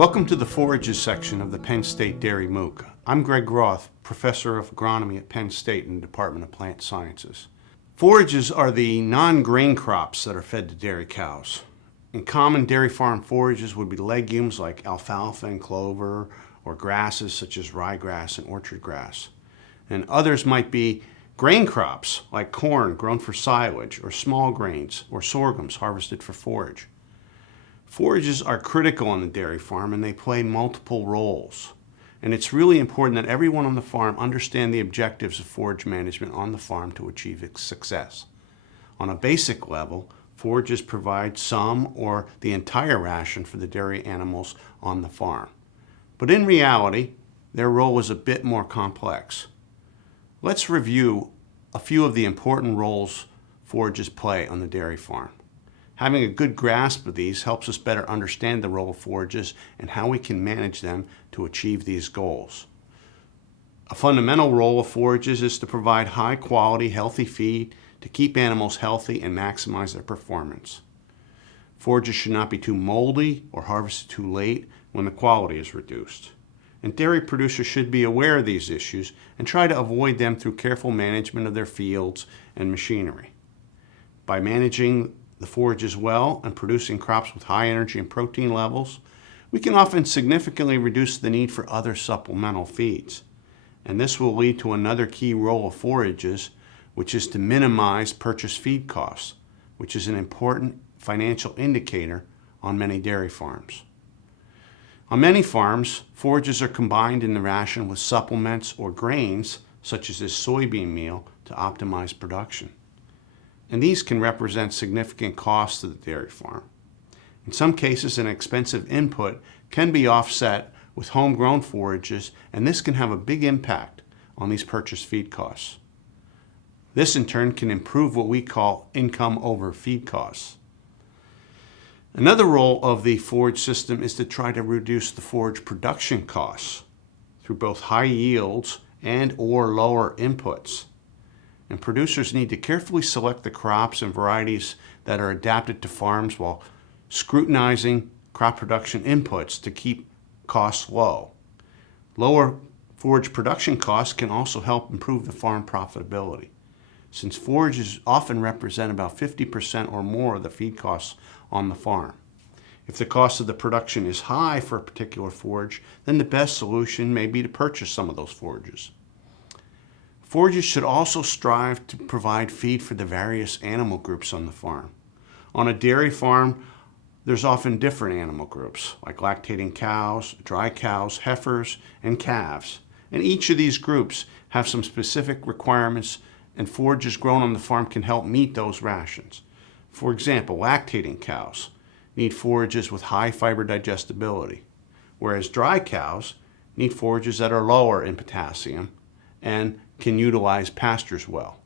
Welcome to the Forages section of the Penn State Dairy MOOC. I'm Greg Roth, Professor of Agronomy at Penn State in the Department of Plant Sciences. Forages are the non-grain crops that are fed to dairy cows. In common dairy farm forages would be legumes like alfalfa and clover, or grasses such as ryegrass and orchard grass. And others might be grain crops like corn grown for silage, or small grains or sorghums harvested for forage. Forages are critical on the dairy farm and they play multiple roles. And it's really important that everyone on the farm understand the objectives of forage management on the farm to achieve its success. On a basic level, forages provide some or the entire ration for the dairy animals on the farm. But in reality, their role is a bit more complex. Let's review a few of the important roles forages play on the dairy farm. Having a good grasp of these helps us better understand the role of forages and how we can manage them to achieve these goals. A fundamental role of forages is to provide high quality, healthy feed to keep animals healthy and maximize their performance. Forages should not be too moldy or harvested too late when the quality is reduced. And dairy producers should be aware of these issues and try to avoid them through careful management of their fields and machinery. By managing the forages well and producing crops with high energy and protein levels, we can often significantly reduce the need for other supplemental feeds. And this will lead to another key role of forages, which is to minimize purchase feed costs, which is an important financial indicator on many dairy farms. On many farms, forages are combined in the ration with supplements or grains, such as this soybean meal, to optimize production. And these can represent significant costs to the dairy farm. In some cases, an expensive input can be offset with homegrown forages, and this can have a big impact on these purchase feed costs. This in turn can improve what we call income over feed costs. Another role of the forage system is to try to reduce the forage production costs through both high yields and or lower inputs. And producers need to carefully select the crops and varieties that are adapted to farms while scrutinizing crop production inputs to keep costs low. Lower forage production costs can also help improve the farm profitability, since forages often represent about 50% or more of the feed costs on the farm. If the cost of the production is high for a particular forage, then the best solution may be to purchase some of those forages. Forages should also strive to provide feed for the various animal groups on the farm. On a dairy farm, there's often different animal groups, like lactating cows, dry cows, heifers, and calves. And each of these groups have some specific requirements, and forages grown on the farm can help meet those rations. For example, lactating cows need forages with high fiber digestibility, whereas dry cows need forages that are lower in potassium and can utilize pastures well.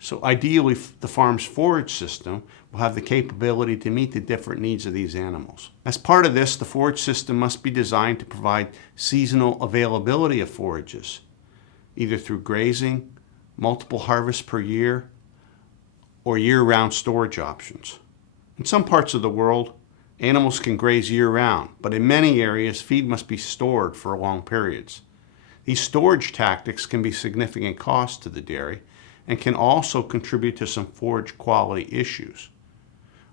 So ideally, the farm's forage system will have the capability to meet the different needs of these animals. As part of this, the forage system must be designed to provide seasonal availability of forages, either through grazing, multiple harvests per year, or year-round storage options. In some parts of the world, animals can graze year-round, but in many areas, feed must be stored for long periods. These storage tactics can be significant costs to the dairy and can also contribute to some forage quality issues.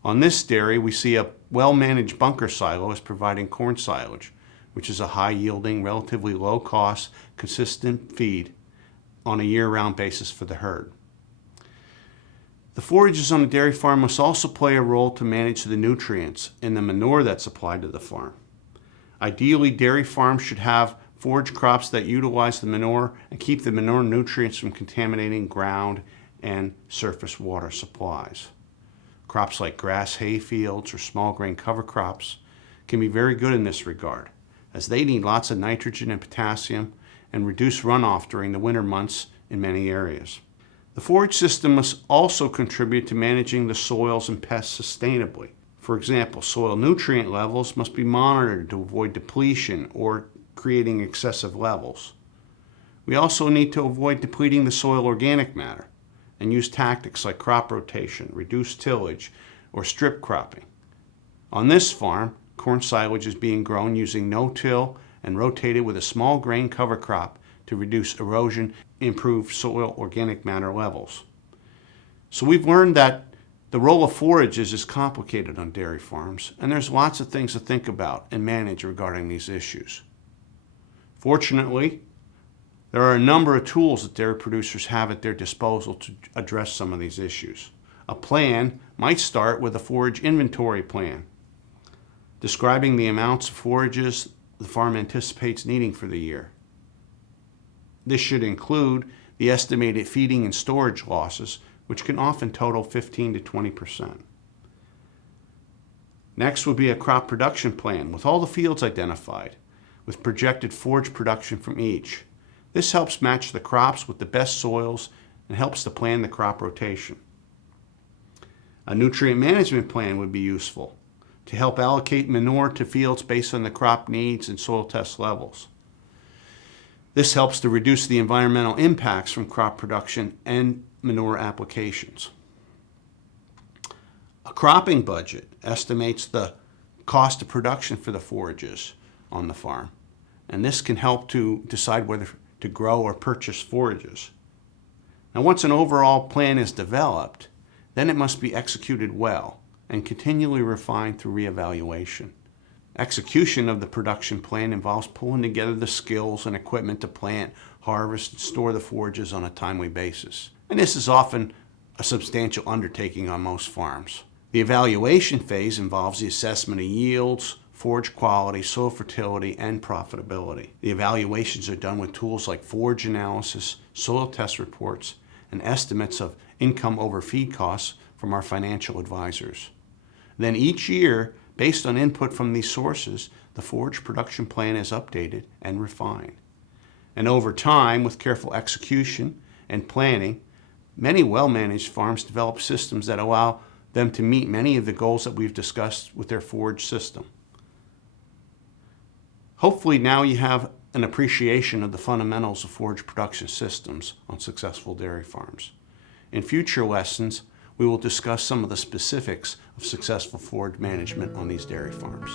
On this dairy, we see a well-managed bunker silo as providing corn silage, which is a high-yielding, relatively low-cost, consistent feed on a year-round basis for the herd. The forages on a dairy farm must also play a role to manage the nutrients in the manure that's applied to the farm. Ideally, dairy farms should have forage crops that utilize the manure and keep the manure nutrients from contaminating ground and surface water supplies. Crops like grass hay fields or small grain cover crops can be very good in this regard, as they need lots of nitrogen and potassium and reduce runoff during the winter months in many areas. The forage system must also contribute to managing the soils and pests sustainably. For example, soil nutrient levels must be monitored to avoid depletion or creating excessive levels. We also need to avoid depleting the soil organic matter and use tactics like crop rotation, reduced tillage, or strip cropping. On this farm, corn silage is being grown using no-till and rotated with a small grain cover crop to reduce erosion, improve soil organic matter levels. So we've learned that the role of forages is complicated on dairy farms, and there's lots of things to think about and manage regarding these issues. Fortunately, there are a number of tools that dairy producers have at their disposal to address some of these issues. A plan might start with a forage inventory plan, describing the amounts of forages the farm anticipates needing for the year. This should include the estimated feeding and storage losses, which can often total 15 to 20%. Next would be a crop production plan with all the fields identified, with projected forage production from each. This helps match the crops with the best soils and helps to plan the crop rotation. A nutrient management plan would be useful to help allocate manure to fields based on the crop needs and soil test levels. This helps to reduce the environmental impacts from crop production and manure applications. A cropping budget estimates the cost of production for the forages on the farm, and this can help to decide whether to grow or purchase forages. Now, once an overall plan is developed, then it must be executed well and continually refined through reevaluation. Execution of the production plan involves pulling together the skills and equipment to plant, harvest, and store the forages on a timely basis. And this is often a substantial undertaking on most farms. The evaluation phase involves the assessment of yields, forage quality, soil fertility, and profitability. The evaluations are done with tools like forage analysis, soil test reports, and estimates of income over feed costs from our financial advisors. Then each year, based on input from these sources, the forage production plan is updated and refined. And over time, with careful execution and planning, many well-managed farms develop systems that allow them to meet many of the goals that we've discussed with their forage system. Hopefully now you have an appreciation of the fundamentals of forage production systems on successful dairy farms. In future lessons, we will discuss some of the specifics of successful forage management on these dairy farms.